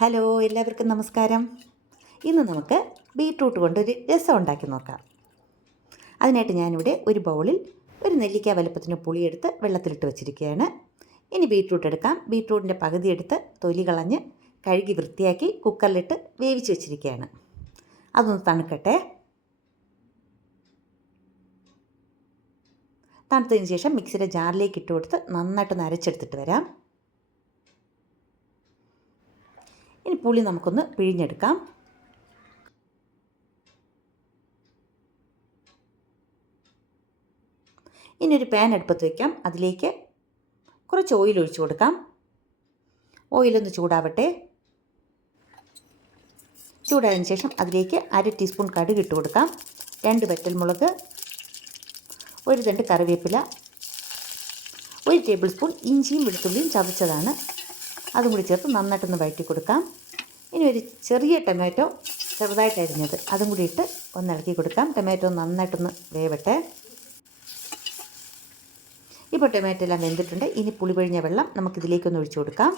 Hello, എല്ലാവർക്കും നമസ്കാരം. ഇന്ന് നമുക്ക് ബീട്രൂട്ട് കൊണ്ടൊരു രസം ഉണ്ടാക്കി നോക്കാം. അതിനായിട്ട് ഞാനിവിടെ ഒരു ബൗളിൽ ഒരു നെല്ലിക്ക വലുപ്പത്തിന് പുളിയെടുത്ത് വെള്ളത്തിലിട്ട് വെച്ചിരിക്കുകയാണ്. ഇനി ബീട്രൂട്ട് എടുക്കാം. ബീട്രൂട്ടിൻ്റെ പകുതി എടുത്ത് തൊലി കളഞ്ഞ് കഴുകി വൃത്തിയാക്കി കുക്കറിലിട്ട് വേവിച്ച് വെച്ചിരിക്കുകയാണ്. അതൊന്ന് തണുക്കട്ടെ. തണുത്തതിന് ശേഷം മിക്സിയുടെ ജാറിലേക്ക് ഇട്ട് കൊടുത്ത് നന്നായിട്ടൊന്ന് അരച്ചെടുത്തിട്ട് വരാം. ഇനി പുളി നമുക്കൊന്ന് പിഴിഞ്ഞെടുക്കാം. ഇനി ഒരു പാൻ അടുപ്പത്ത് വയ്ക്കാം. അതിലേക്ക് കുറച്ച് ഓയിൽ ഒഴിച്ചു കൊടുക്കാം. ഓയിലൊന്ന് ചൂടാവട്ടെ. ചൂടായതിനു ശേഷം അതിലേക്ക് 1/2 ടീസ്പൂൺ കടുക് ഇട്ട് കൊടുക്കാം. 2 വറ്റൽമുളക്, 1 തണ്ട് കറിവേപ്പില, 1 ടേബിൾ സ്പൂൺ ഇഞ്ചിയും വെളുത്തുള്ളിയും ചതച്ചതാണ്, അതും കൂടി ചേർത്ത് നന്നായിട്ടൊന്ന് വഴറ്റി കൊടുക്കാം. ഇനി ഒരു ചെറിയ ടൊമാറ്റോ ചെറുതായിട്ട് അരിഞ്ഞത് അതും കൂടി ഇട്ട് ഒന്ന് ഇളക്കി കൊടുക്കാം. ടൊമാറ്റോ നന്നായിട്ടൊന്ന് വേവട്ടെ. ഇപ്പോൾ ടൊമാറ്റോ എല്ലാം വെന്തിട്ടുണ്ട്. ഇനി പുളി പിഴിഞ്ഞ വെള്ളം നമുക്കിതിലേക്കൊന്ന് ഒഴിച്ചു കൊടുക്കാം.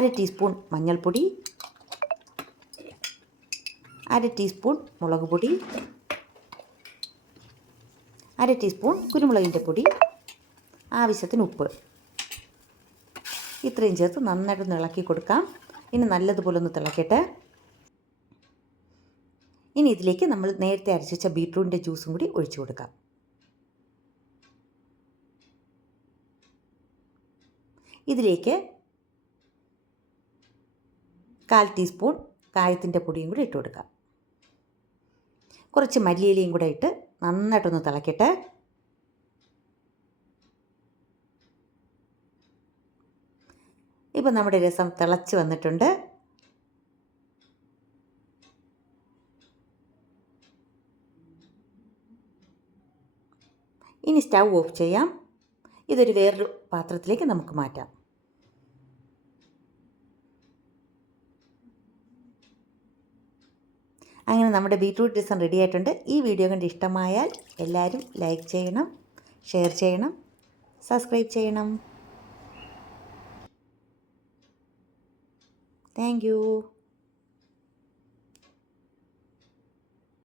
1/2 ടീസ്പൂൺ മഞ്ഞൾപ്പൊടി, 1/2 ടീസ്പൂൺ മുളക് പൊടി, 1/2 ടീസ്പൂൺ കുരുമുളകിൻ്റെ പൊടി, ആവശ്യത്തിന് ഉപ്പ്, ഇത്രയും ചേർത്ത് നന്നായിട്ടൊന്ന് ഇളക്കി കൊടുക്കാം. ഇനി നല്ലതുപോലെ ഒന്ന് തിളക്കട്ടെ. ഇനി ഇതിലേക്ക് നമ്മൾ നേരത്തെ അരച്ച് വെച്ച ബീട്രൂട്ടിൻ്റെ ജ്യൂസും കൂടി ഒഴിച്ചു കൊടുക്കാം. ഇതിലേക്ക് 1/4 ടീസ്പൂൺ കായത്തിൻ്റെ പൊടിയും കൂടി ഇട്ട് കൊടുക്കാം. കുറച്ച് മല്ലിയിലയും കൂടെ ഇട്ട് നന്നായിട്ടൊന്ന് തിളക്കട്ടെ. ഇപ്പോൾ നമ്മുടെ രസം തിളച്ച് വന്നിട്ടുണ്ട്. ഇനി സ്റ്റൗ ഓഫ് ചെയ്യാം. ഇതൊരു വേറൊരു പാത്രത്തിലേക്ക് നമുക്ക് മാറ്റാം. അങ്ങനെ നമ്മുടെ ബീട്രൂട്ട് രസം റെഡി ആയിട്ടുണ്ട്. ഈ വീഡിയോ കണ്ട് ഇഷ്ടമായാൽ എല്ലാവരും ലൈക്ക് ചെയ്യണം, ഷെയർ ചെയ്യണം, സബ്സ്ക്രൈബ് ചെയ്യണം. Thank you.